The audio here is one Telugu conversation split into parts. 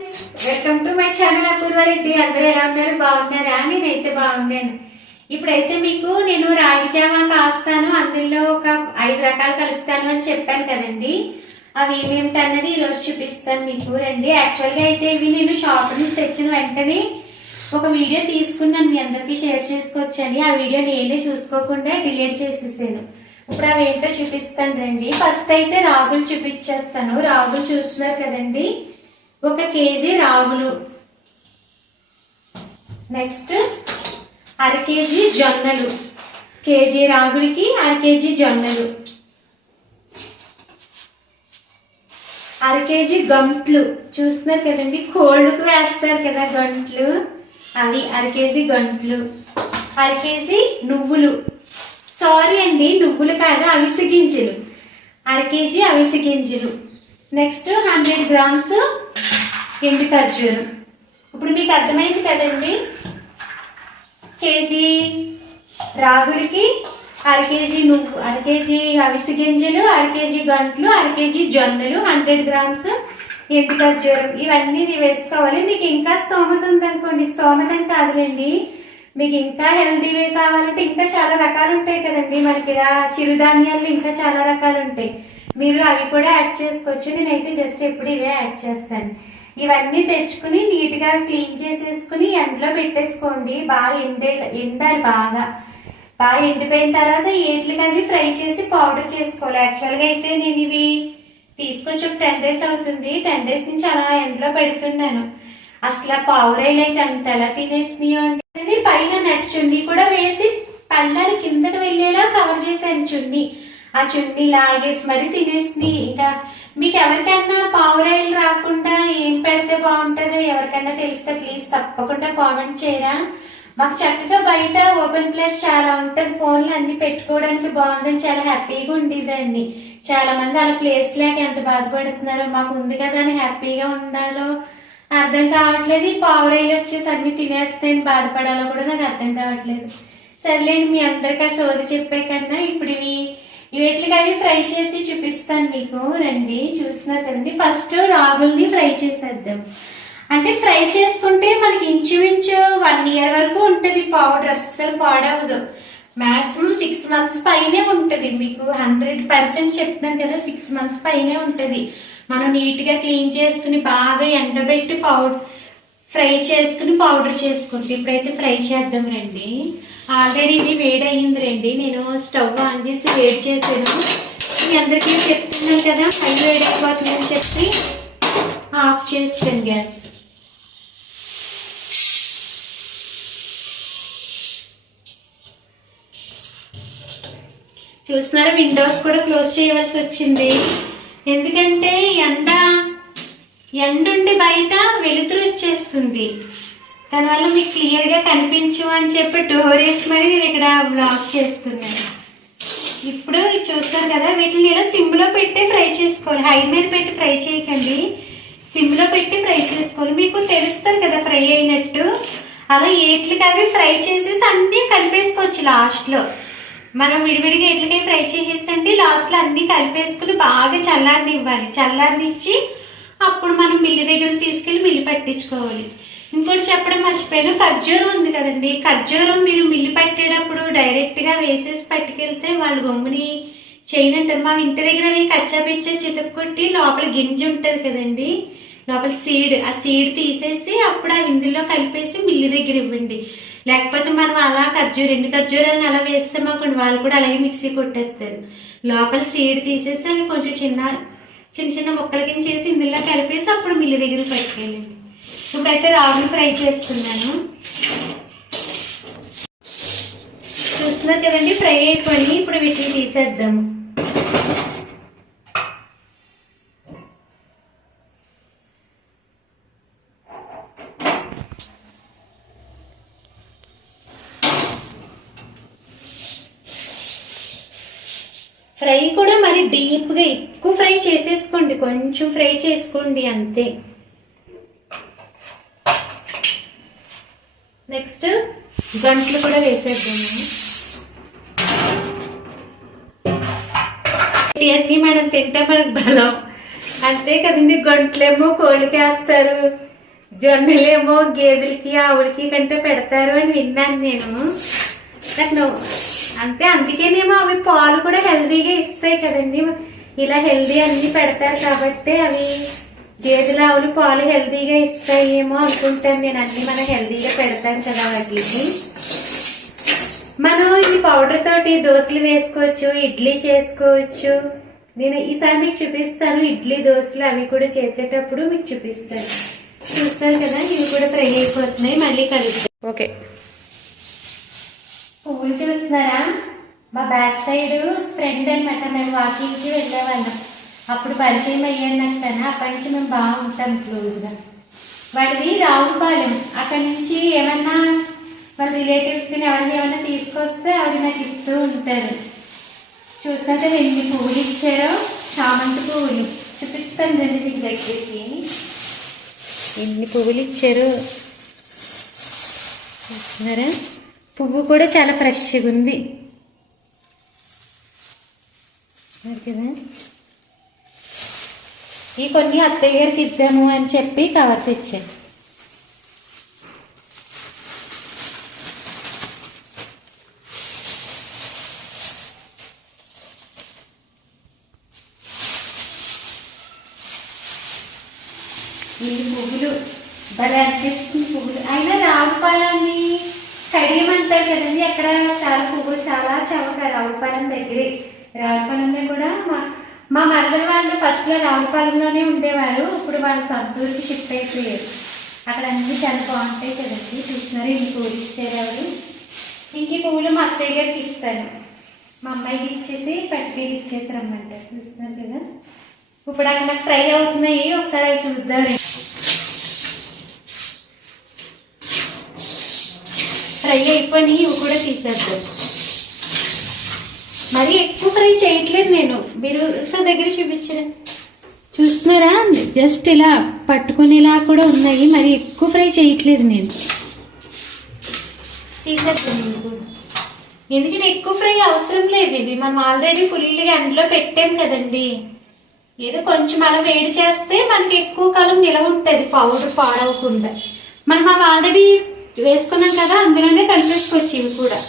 Welcome to my channel Apoorva Reddy. అందరూ ఎలా ఉన్నారు? బాగున్నారా? నేనైతే బాగున్నాను. ఇప్పుడైతే మీకు నేను రాగి జావా కాస్తాను, అందులో ఒక 5 రకాలు కలుపుతాను అని చెప్పాను కదండి. అవి ఏమేమిటన్నది ఈరోజు చూపిస్తాను మీకు. రండి. యాక్చువల్గా అయితే ఇవి నేను షాప్ నుంచి తెచ్చిన వెంటనే ఒక వీడియో తీసుకున్నాను, మీ అందరికీ షేర్ చేసుకోవచ్చని. ఆ వీడియో నేనే చూసుకోకుండా డిలీట్ చేసేసాను. ఇప్పుడు అవి ఏంటో చూపిస్తాను రండి. ఫస్ట్ అయితే రాగులు చూపించేస్తాను. రాగులు చూస్తున్నారు కదండి, 1 కేజీ రాగులు. నెక్స్ట్ 1/2 కేజీ జొన్నలు. కేజీ రాగులకి 1/2 కేజీ జొన్నలు. 1/2 కేజీ గంట్లు చూస్తున్నారు కదండి, కోళ్ళకు వేస్తారు కదా గంట్లు, అవి 1/2 కేజీ గంట్లు. 1/2 కేజీ నువ్వులు, సారీ అండి నువ్వులు కాదు, అవిసె గింజలు. 1/2 కేజీ అవిసె గింజలు. నెక్స్ట్ 100 గ్రామ్స్ ఎండు ఖర్జూరం. ఇప్పుడు మీకు అర్థమైంది కదండి, కేజీ రాగులకి 1/2 కేజీ నువ్వు, 1/2 కేజీ అవిసె గింజలు, 1/2 కేజీ గంట్లు, 1/2 కేజీ జొన్నలు, 100 గ్రామ్స్ ఎండు ఖర్జూరం. ఇవన్నీ వేసుకోవాలి. మీకు ఇంకా స్తోమత ఉందనుకోండి, స్తోమత అని కాదులేండి, మీకు ఇంకా హెల్దీవే కావాలంటే ఇంకా చాలా రకాలు ఉంటాయి కదండి మనకి. చిరుధాన్యాలు ఇంకా చాలా రకాలు ఉంటాయి, మీరు అవి కూడా యాడ్ చేసుకోవచ్చు. నేనైతే జస్ట్ ఎప్పుడు ఇవే యాడ్ చేస్తాను. ఇవన్నీ తెచ్చుకుని నీట్గా క్లీన్ చేసేసుకుని ఎండలో పెట్టేసుకోండి. బాగా ఎండాలి, బాగా ఎండిపోయిన తర్వాత వీటికి అవి ఫ్రై చేసి పౌడర్ చేసుకోవాలి. యాక్చువల్గా అయితే నేను ఇవి తీసుకొచ్చి ఒక 10 డేస్ అవుతుంది. 10 డేస్ నుంచి అలా ఎండలో పెడుతున్నాను. అసలు పావురాయిలు అయితే అంత ఎలా తినేసినాయో అంటే, పైన నట్ చున్నీ కూడా వేసి పళ్ళని కిందకి వెళ్ళేలా కవర్ చేశాను చున్నీ. ఆ చున్నీ లాగేసి మరి తినేసినాయి. ఇంకా మీకు ఎవరికైనా పావురాయిలు రాకుండా ఏం పెడితే బాగుంటుందో ఎవరికైనా తెలిస్తే ప్లీజ్ తప్పకుండా కామెంట్ చేయరా. మాకు చక్కగా బయట ఓపెన్ ప్లేస్ చాలా ఉంటుంది, ఫోన్లు అన్ని పెట్టుకోవడానికి బాగుందని చాలా హ్యాపీగా ఉండేదాన్ని. చాలా మంది అలా ప్లేస్ లేక ఎంత బాధపడుతున్నారో, మాకు ఉంది కదా అని హ్యాపీగా ఉండాలో అర్థం కావట్లేదు. ఈ పావురాయిలు వచ్చేసి అన్ని తినేస్తాయని బాధపడాలో కూడా నాకు అర్థం కావట్లేదు. సర్లేండి, మీ అందరికీ ఆ సోది చెప్పే కన్నా ఇప్పుడు వీటికి అవి ఫ్రై చేసి చూపిస్తాను మీకు. రండి. చూస్తున్నారు కదండి, ఫస్ట్ రాగుల్ని ఫ్రై చేసేద్దాం. అంటే ఫ్రై చేసుకుంటే మనకి ఇంచుమించు 1 ఇయర్ వరకు ఉంటుంది పౌడర్, అస్సలు పాడవదు. మాక్సిమం 6 మంత్స్ పైనే ఉంటుంది. మీకు 100% చెప్తున్నాను కదా, 6 మంత్స్ పైనే ఉంటుంది. మనం నీట్గా క్లీన్ చేసుకుని బాగా ఎండబెట్టి ఫ్రై చేసుకుని పౌడర్ చేసుకుంటే. ఇప్పుడైతే ఫ్రై చేద్దాం రండి. ఆల్రెడీ ఇది వేడి అయ్యింది రండి, నేను స్టవ్ ఆన్ చేసి వేడి చేసాను. మీ అందరికీ చెప్తున్నాను కదా హై వేడి అయిపోతుందని చెప్పి ఆఫ్ చేస్తాను గ్యాస్. చూస్తున్నారా, విండోస్ కూడా క్లోజ్ చేయవలసి వచ్చింది. ఎందుకంటే ఎండుండి బయట వెలుతురు వచ్చేస్తుంది, దానివల్ల మీకు క్లియర్గా కనిపించు అని చెప్పి డోర్ వేసి మరి నేను ఇక్కడ బ్లాక్ చేస్తున్నాను. ఇప్పుడు చూస్తారు కదా, వీటిని ఇలా సిమ్లో పెట్టి ఫ్రై చేసుకోవాలి. హై మీద పెట్టి ఫ్రై చేయకండి, సిమ్లో పెట్టి ఫ్రై చేసుకోవాలి. మీకు తెలుస్తుంది కదా ఫ్రై అయినట్టు. అలా వీటికి అవి ఫ్రై చేసేసి అన్నీ కలిపేసుకోవచ్చు. లాస్ట్లో మనం విడివిడిగా వీటికి ఫ్రై చేసేసండి, లాస్ట్లో అన్నీ కలిపేసుకుని బాగా చల్లారనివ్వాలి. చల్లారనిచ్చి అప్పుడు మనం మిల్లి దగ్గర తీసుకెళ్ళి మిల్లి పట్టించుకోవాలి. ఇంకోటి చెప్పడం మర్చిపోయాను, ఖర్జూరం ఉంది కదండి, ఖర్జూరం మీరు మిల్లి పట్టేటప్పుడు డైరెక్ట్గా వేసేసి పట్టుకెళ్తే వాళ్ళు గమ్ముని చేయనంటారు. మా ఇంటి దగ్గర అవి కచ్చాపిచ్చా చితక్కొట్టి లోపల గింజ ఉంటుంది కదండి, లోపల సీడ్, ఆ సీడ్ తీసేసి అప్పుడు ఆ ఇందులో కలిపేసి మిల్లి దగ్గర ఇవ్వండి. లేకపోతే మనం అలా 2 ఖర్జూరాలను అలా వేస్తామనుకోండి, వాళ్ళు కూడా అలాగే మిక్సీ కొట్టేస్తారు. లోపల సీడ్ తీసేసి అవి కొంచెం చిన్న ముక్కల కింద చేసి ఇందులో కలిపేసి అప్పుడు మిల్లి దగ్గర పట్టుకెళ్ళండి. ఇప్పుడైతే రాగులు ఫ్రై చేస్తున్నాను. చూస్తున్నారు కదండి, ఫ్రై అయిపోయి ఇప్పుడు వీటిని తీసేద్దాము. ఫ్రై కూడా మరి డీప్గా ఎక్కువ ఫ్రై చేసేసుకోండి, కొంచెం ఫ్రై చేసుకోండి అంతే. నెక్స్ట్ గంటలు కూడా వేసేద్దాము. అన్నీ మనం తింటే మనకు బలం. అంతే కదండి, గొంట్లేమో కోళ్ళకి వేస్తారు, జొన్నలేమో గేదెలకి ఆవులకి కంటే పెడతారు అని విన్నాను నేను. అంతే, అందుకేనేమో అవి పాలు కూడా హెల్దీగా ఇస్తాయి కదండి. ఇలా హెల్దీ అన్ని పెడతారు కాబట్టి అవి గేదెల ఆవులు పాలు హెల్దీగా ఇస్తాయేమో అనుకుంటాను నేను. అన్ని మనం హెల్దీగా పెడతాను కదా వాటికి. మనం ఈ పౌడర్ తోటి దోశలు వేసుకోవచ్చు, ఇడ్లీ చేసుకోవచ్చు. నేను ఈసారి మీకు చూపిస్తాను ఇడ్లీ దోశలు అవి కూడా చేసేటప్పుడు మీకు చూపిస్తాను. చూస్తారు కదా, ఇవి కూడా ఫ్రై అయిపోతున్నాయి. మళ్ళీ కలుగుతాయి. ఓకే, పువ్వులు చూస్తున్నారా? మా బ్యాక్ సైడ్ ఫ్రెండ్ అనమాట. మేము వాకింగ్కి వెళ్ళేవాళ్ళం. అప్పుడు పరిచయం అయ్యాను నాకు తను. అప్పటి నుంచి మేము బాగుంటాం క్లోజ్గా. వాడిది రావులపాలెం. అక్కడి నుంచి ఏమన్నా వాళ్ళ రిలేటివ్స్కి ఎవరిని ఏమన్నా తీసుకొస్తే ఆవిడ నాకు ఇస్తూ ఉంటారు. చూస్తాక ఎన్ని పువ్వులు ఇచ్చారో, చామంతి పువ్వులు చూపిస్తాను రండి మీకు దగ్గరికి. ఎన్ని పువ్వులు ఇచ్చారు చూస్తున్నారా? పువ్వు కూడా చాలా ఫ్రెష్గా ఉంది కదా. ఈ కొన్ని అత్తయ్య గారికి ఇద్దాము అని చెప్పి కవర్ తెచ్చాను. ఈ పువ్వులు భలే అనిపిస్తుంది. పువ్వులు అయినా రావులపాలెన్ని కడియమంటారు కదండి. అక్కడ చాలా పువ్వులు చాలా చవక. రావులపాలెం దగ్గరే. రావులపాలెంలో కూడా మా మరదల వాళ్ళు ఫస్ట్లో రావులపాలెంలోనే ఉండేవారు. ఇప్పుడు వాళ్ళు సొంతూరుకి షిఫ్ట్ అయిపోయారు. అక్కడ అన్నీ చాలా బాగుంటాయి కదండి. చూస్తున్నారు ఇన్ని పువ్వులు ఇచ్చేవారు. ఇంక ఈ పువ్వులు మా అత్తయ్య గారికి ఇస్తాను. మా అమ్మాయికి ఇచ్చేసి పట్టుకెళ్ళి ఇచ్చేసి రమ్మంటారు. చూస్తున్నారు కదా. ఇప్పుడు అక్కడ ఫ్రై అవుతున్నాయి, ఒకసారి అవి చూద్దాం. ఫ్రై అయిపోయి ఇవి కూడా తీసేద్దాం. మరి ఎక్కువ ఫ్రై చేయట్లేదు నేను. మీరు ఒకసారి దగ్గర చూపించరా? చూస్తున్నారా? జస్ట్ ఇలా పట్టుకునేలా కూడా ఉన్నాయి. మరి ఎక్కువ ఫ్రై చేయట్లేదు నేను. తీసేద్దాం మీకు, ఎందుకంటే ఎక్కువ ఫ్రై అవసరం లేదు. ఇవి మనం ఆల్రెడీ ఫుల్గా ఎండలో పెట్టాం కదండి. ఏదో కొంచెం అలా వేడి చేస్తే మనకి ఎక్కువ కాలం నిలవ ఉంటుంది పౌడర్ పాడవకుండా. మనం అవి ఆల్రెడీ వేసుకున్నాం కదా, అందులోనే కలిపేసుకోవచ్చు. ఇవి కూడా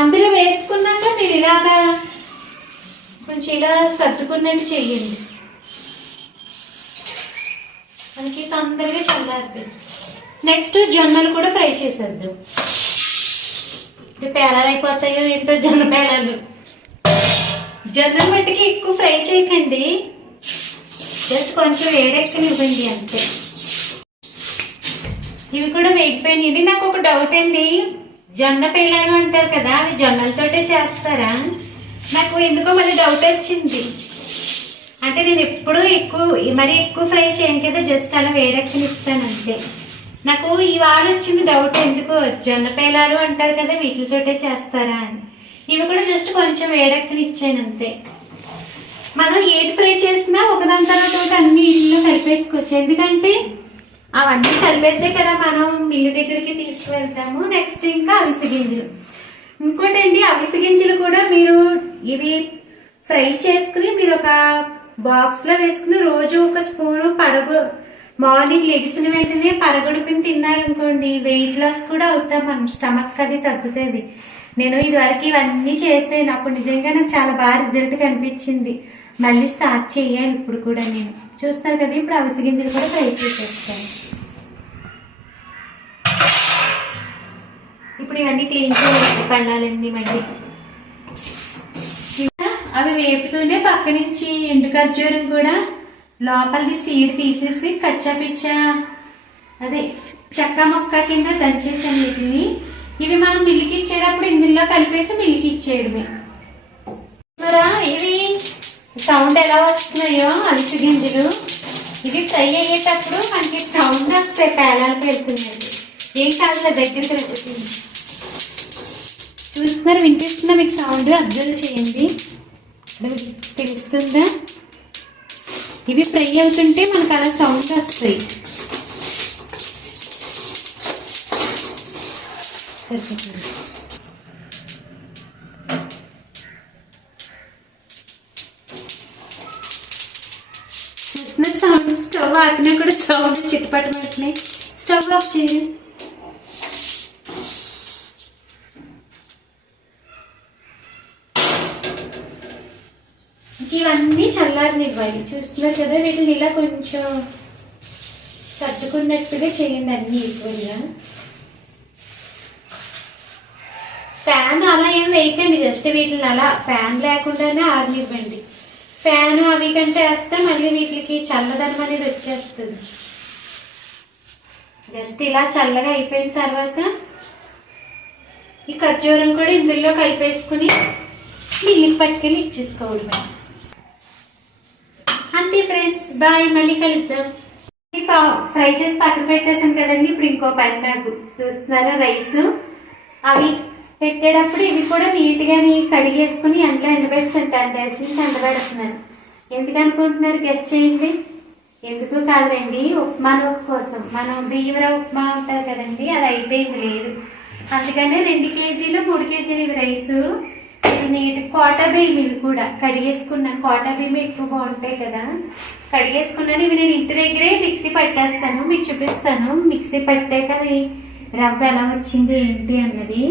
అందులో వేసుకున్నాక మీరు ఇలాగా కొంచెం ఇలా సర్దుకున్నట్టు చెయ్యండి. మనకి తొందరగా చల్లారుతుంది. నెక్స్ట్ జొన్నలు కూడా ఫ్రై చేసేద్దాం. పేలాలు అయిపోతాయో ఏంటో జొన్న పేలాలు. జొన్నలు మట్టికి ఎక్కువ ఫ్రై చేయకండి, జస్ట్ కొంచెం వేడెక్కనివ్వండి అంతే. ఇవి కూడా వేగిపోయినాయండి. నాకు ఒక డౌట్ అండి, జొన్న పేలాలు అంటారు కదా, అవి జొన్నలతోటే చేస్తారా? నాకు ఎందుకో మళ్ళీ డౌట్ వచ్చింది. అంటే నేను ఎప్పుడూ మరీ ఎక్కువ ఫ్రై చేయను కదా, జస్ట్ అలా వేడెక్కనిస్తాను అంతే. నాకు ఇవాళ వచ్చింది డౌట్, ఎందుకు జొన్న పేలాలు అంటారు కదా, వీటితోటే చేస్తారా అని. ఇవి కూడా జస్ట్ కొంచెం వేడెక్కనిచ్చాను అంతే. మనం ఏది ఫ్రై చేసినా ఒకదాని తర్వాత అన్ని ఇంట్లో కలిపేసుకోవచ్చు. ఎందుకంటే అవన్నీ కలిపేసే కదా మనం మిల్లు దగ్గరికి తీసుకువెళ్తాము. నెక్స్ట్ ఇంకా అవిసె గింజలు. ఇంకోటండి, అవిసె గింజలు కూడా మీరు ఇవి ఫ్రై చేసుకుని మీరు ఒక బాక్స్లో వేసుకుని రోజు ఒక స్పూను మార్నింగ్ లెగిసిన వెంటనే పరగడుపుని తిన్నారనుకోండి, వెయిట్ లాస్ కూడా అవుతాం మనం. స్టమక్ అది తగ్గుతుంది. నేను ఇదివరకు ఇవన్నీ చేసాను. అప్పుడు నిజంగా నాకు చాలా బాగా రిజల్ట్ కనిపించింది. మళ్ళీ స్టార్ట్ చేయాలి ఇప్పుడు కూడా నేను. చూస్తారు కదా, ఇప్పుడు అవిసె గింజలు కూడా ఫ్రై చేసేస్తాను. ఇప్పుడు ఇవన్నీ క్లీన్ చేయాలి పళ్ళాలన్నీ మళ్ళీ. అవి వేపుతూనే పక్క నుంచి ఎండు ఖర్జూరం కూడా లోపలిది సీడ్ తీసేసి కచ్చా పిచ్చా అదే చెక్క మొక్క కింద దంచేసాను వీటిని. ఇవి మనం మిల్లికి ఇచ్చేటప్పుడు ఇందులో కలిపేసి మిల్లికి ఇచ్చేయడమే. ఇవి సౌండ్ ఎలా వస్తున్నాయో అవిసె గింజలు, ఇవి ఫ్రై అయ్యేటప్పుడు మనకి సౌండ్ వస్తాయి, పేలాలకు వెళ్తున్నాయి. ఏం కాదు, దగ్గర తిరుగుతుంది. చూస్తున్నారు, వినిపిస్తుందా మీకు సౌండ్? అబ్జర్వ్ చేయండి, తెలుస్తుందా? ఇవి ఫ్రై అవుతుంటే మనకు అలా సౌండ్ వస్తాయి. చూస్తున్నారు సౌండ్ స్టవ్ ఆపినా కూడా సౌండ్ చిట్టుపట్టమట్లే. స్టవ్ ఆఫ్ చేయి. ఇవన్నీ చల్లారనివ్వాలి. చూస్తున్నారు కదా, వీటిని ఇలా కొంచెం సర్దుకున్నట్టుగా చేయండి అన్నీ ఈక్వల్గా. ఫ్యాన్ అలా ఏం వేయకండి, జస్ట్ వీటిని అలా ఫ్యాన్ లేకుండానే ఆరనివ్వండి. ఫ్యాన్ అవి కంటే వేస్తే మళ్ళీ వీటికి చల్లదనం అనేది వచ్చేస్తుంది. జస్ట్ ఇలా చల్లగా అయిపోయిన తర్వాత ఈ ఖర్జూరం కూడా ఇందులో కలిపేసుకుని మిల్లికి పట్టుకెళ్ళి ఇచ్చేసుకోవడమే. అంతే ఫ్రెండ్స్, బాయ్, మళ్ళీ కలుద్దాం. ఫ్రై చేసి పక్కన పెట్టేసాను కదండి. ఇప్పుడు ఇంకో పని నాకు చూస్తున్నారా, రైస్ అవి పెట్టేటప్పుడు ఇవి కూడా నీట్గా కడిగేసుకుని ఎండలో ఎండబెట్టేసాను. 10 days నుంచి ఎండబెడుతున్నాను. ఎందుకు అనుకుంటున్నారు, గెస్ట్ చేయండి. ఎందుకు కాదండి, ఉప్మా నూక కోసం. మనం బియ్యం ఉప్మా ఉంటుంది కదండి, అది అయిపోయింది లేదు. అందుకనే 2 kgs 3 kgs ఇవి రైసు. ఇవి నీట్ కోటా బియ్యం, ఇవి కూడా కడిగేసుకున్నాను. కోటా బియ్యం ఎక్కువ బాగుంటాయి కదా, కడిగేసుకున్నాను. ఇవి నేను ఇంటి దగ్గరే మిక్సీ పట్టేస్తాను, మీకు చూపిస్తాను. మిక్సీ పట్టాక రవ్వ ఎలా వచ్చింది ఏంటి అన్నది.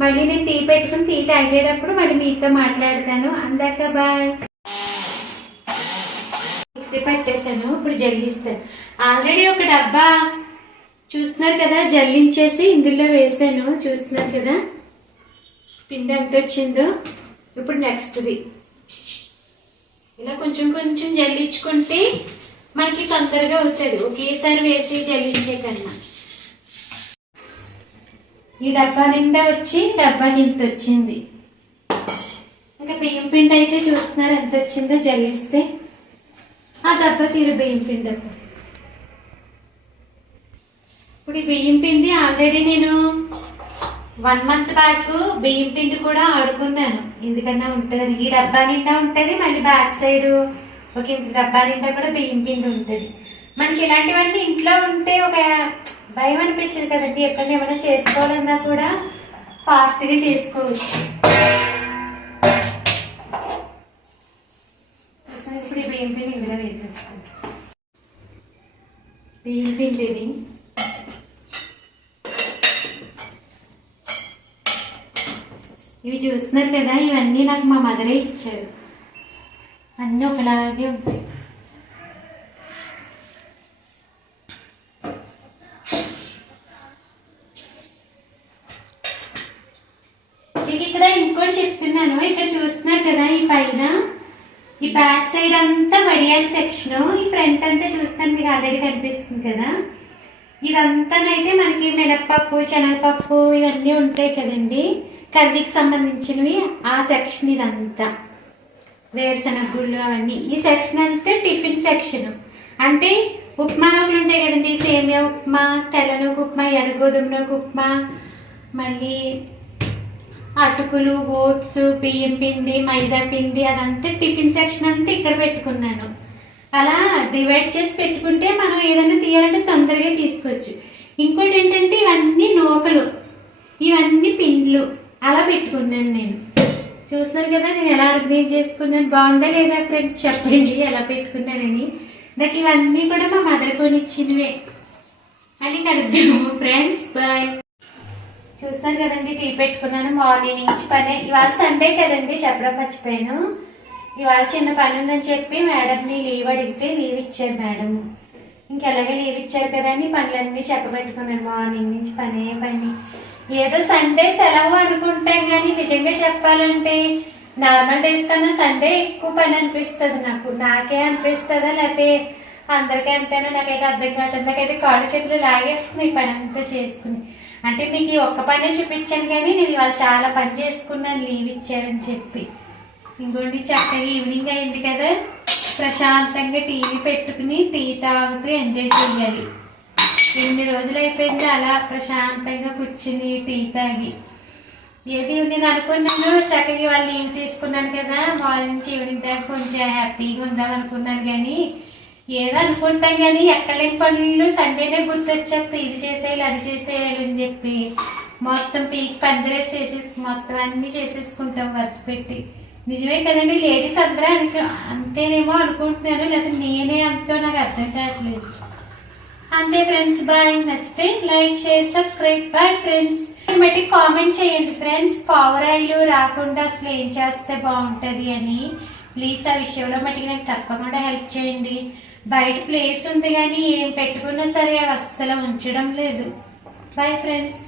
మళ్ళీ నేను టీ పెట్టుకుని టీ తాగేటప్పుడు మళ్ళీ మీతో మాట్లాడతాను. అందాక బాయ్. మిక్సీ పట్టేసాను, ఇప్పుడు జల్లిస్తాను. ఆల్రెడీ ఒక డబ్బా చూస్తున్నారు కదా జల్లించేసి ఇందులో వేసాను. చూస్తున్నారు కదా పిండి ఎంత వచ్చిందో. ఇప్పుడు నెక్స్ట్ది ఇలా కొంచెం కొంచెం జల్లించుకుంటే మనకి తొందరగా అవుతుంది, ఒకేసారి వేసి జల్లించే కన్నా. ఈ డబ్బా నిండా వచ్చి డబ్బాకి ఇంత వచ్చింది. ఇంకా బియ్యం పిండి అయితే చూస్తున్నారు ఎంత వచ్చిందో జల్లిస్తే. ఆ డబ్బా తీరు బియ్యం పిండి. ఇప్పుడు ఈ బియ్యం పిండి ఆల్రెడీ నేను 1 month బ్యాక్ బియ్యం పిండి కూడా ఆడుకున్నాను. ఎందుకన్నా ఉంటుంది, ఈ డబ్బా నిండా ఉంటుంది, మళ్ళీ బ్యాక్ సైడ్ ఒక డబ్బా నిండా కూడా బియ్యం పిండి ఉంటుంది. మనకి ఇలాంటివన్నీ ఇంట్లో ఉంటే ఒక భయం అనిపించదు కదండి. ఎప్పుడైనా ఏమైనా చేసుకోవాలన్నా కూడా ఫాస్ట్గా చేసుకోవచ్చు. ఇప్పుడు ఈ బియ్యం పిండి ఇందులో వేసేస్తాను. బియ్యం పిండి ఇది ఇవి చూస్తున్నారు కదా, ఇవన్నీ నాకు మా మదరే ఇచ్చారు. అన్నీ ఒకలాగే ఉంటాయి. మీకు ఇక్కడ ఇంకోటి చెప్తున్నాను. ఇక్కడ చూస్తున్నారు కదా, ఈ పైన ఈ బ్యాక్ సైడ్ అంతా వడియాల సెక్షన్, ఈ ఫ్రంట్ అంతా చూస్తాను మీకు ఆల్రెడీ కనిపిస్తుంది కదా. ఇదంతానైతే మనకి మినప్పప్పు, శనగపప్పు ఇవన్నీ ఉంటాయి కదండి, కర్రీకి సంబంధించినవి. ఆ సెక్షన్ ఇదంతా వేరుశనగ గుళ్ళు అవన్నీ. ఈ సెక్షన్ అంతా టిఫిన్ సెక్షన్. అంటే ఉప్మా నూకలు ఉంటాయి కదండి, సేమియా ఉప్మా, తెల్లనూక ఉప్మా, ఎర్రగోధుమనూక ఉప్మా, మళ్ళీ అటుకులు, ఓట్స్, బియ్యం పిండి, మైదా పిండి, అదంతా టిఫిన్ సెక్షన్ అంతా ఇక్కడ పెట్టుకున్నాను. అలా డివైడ్ చేసి పెట్టుకుంటే మనం ఏదైనా తీయాలంటే తొందరగా తీసుకోవచ్చు. ఇంకోటి ఏంటంటే ఇవన్నీ నూకలు, ఇవన్నీ పిండ్లు అలా పెట్టుకున్నాను నేను. చూస్తున్నారు కదా నేను ఎలా ఆర్గనైజ్ చేసుకున్నాను. బాగుందా లేదా ఫ్రెండ్స్ చెప్పండి ఎలా పెట్టుకున్నానని. నాకు ఇవన్నీ కూడా మా మదర్ కొనిచ్చినవే. అని కలుద్దాము ఫ్రెండ్స్, బాయ్. చూస్తున్నారు కదండి టీ పెట్టుకున్నాను. మార్నింగ్ నుంచి పని. ఇవాళ సండే కదండి, చెప్పడం మర్చిపోయాను. ఇవాళ చిన్న పని ఉందని చెప్పి మేడంని లీవ్ అడిగితే లీవ్ ఇచ్చారు మేడం. ఇంకెలాగే లీవ్ ఇచ్చారు కదా అని పనులన్నీ చెప్పబెట్టుకున్నాను. మార్నింగ్ నుంచి పని. ఏదో సండే సెలవు అనుకుంటాం కానీ నిజంగా చెప్పాలంటే నార్మల్ డేస్ కన్నా సండే ఎక్కువ పని అనిపిస్తుంది నాకే అనిపిస్తుందా లేకపోతే అందరికీ అంతేనా నాకైతే అర్థం కావట్లేదు. నాకైతే కాళ్ళు చేతులు లాగేస్తున్నాయి పని అంతా చేసుకుని. అంటే మీకు ఈ ఒక్క పనే చూపించాను కానీ నేను ఇవాళ చాలా పని చేసుకున్నాను లీవ్ ఇచ్చారని చెప్పి. ఇంకోటి చక్కగా ఈవినింగ్ అయింది కదా, ప్రశాంతంగా టీవీ పెట్టుకుని టీ తాగుతూ ఎంజాయ్ చేయాలి. 8 రోజులు అయిపోయింది అలా ప్రశాంతంగా కూర్చుని టీ తాగి. ఏది నేను అనుకున్నాను చక్కగా వాళ్ళు లీవ్ తీసుకున్నాను కదా, మార్నింగ్ నుంచి ఈవినింగ్ దాకా కొంచెం హ్యాపీగా ఉందాం అనుకున్నాను. కానీ ఏదో అనుకుంటాం కానీ ఎక్కలేని పనులు సండేనే గుర్తొచ్చేస్తాయి. ఇది చేసేయాలి అది చేసేయాలి అని చెప్పి మొత్తం పీక్ పందిరేసి చేసేసి మొత్తం అన్నీ చేసేసుకుంటాం వరుస పెట్టి. నిజమే కదండి, లేడీస్ అందరూ అంతేనేమో అనుకుంటున్నాను, లేదా నేనే అంతో నాకు అర్థం కావట్లేదు. అంతే ఫ్రెండ్స్, బాయ్. నచ్చితే like, share, subscribe. Bye friends. మట్టి కామెంట్ చేయండి ఫ్రెండ్స్, పావురాయిలు రాకుండా అసలు ఏం చేస్తే బాగుంటుంది అని. ప్లీజ్ ఆ విషయంలో మట్టికి నాకు తప్పకుండా హెల్ప్ చేయండి. బయట ప్లేస్ ఉంది కానీ ఏం పెట్టుకున్నా సరే అవి అస్సలు ఉంచడం లేదు. Bye friends.